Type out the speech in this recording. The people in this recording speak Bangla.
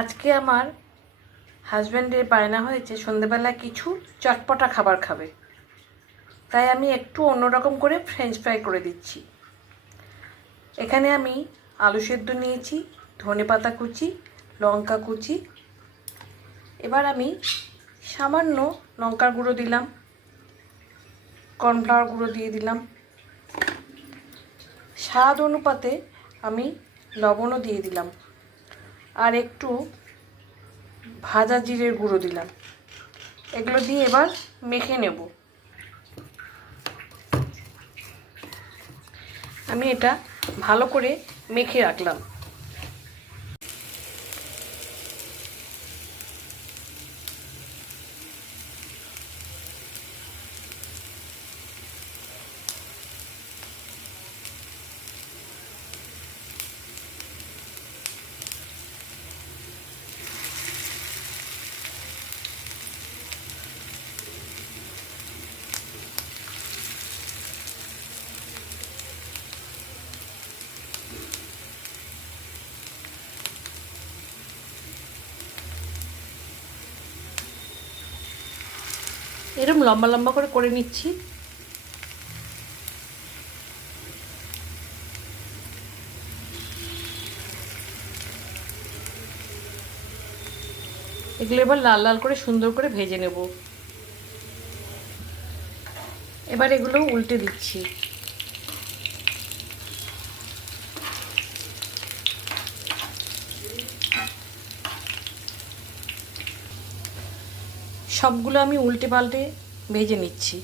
আজকে আমার হাজব্যান্ডের বায়না হয়েছে সন্ধেবেলা কিছু চটপটা খাবার খাবে, তাই আমি একটু অন্যরকম করে ফ্রেঞ্চ ফ্রাই করে দিচ্ছি। এখানে আমি আলু সেদ্ধ নিয়েছি, ধনেপাতা কুচি, লঙ্কা কুচি। এবার আমি সামান্য লঙ্কার গুঁড়ো দিলাম, কর্নফ্লাওয়ার গুঁড়ো দিয়ে দিলাম, স্বাদ অনুপাতে আমি লবণও দিয়ে দিলাম, আর একটু ভাজা জিরের গুঁড়ো দিলাম। এগুলো দিয়ে এবার মেখে নেব। আমি এটা ভালো করে মেখে রাখলাম। এরকম লম্বা লম্বা করে নিচ্ছি। এগুলো এবার লাল লাল করে সুন্দর করে ভেজে নেব। এবার এগুলো উল্টে দিচ্ছি। সবগুলো আমি উল্টে পাল্টে ভেজে নিচ্ছি।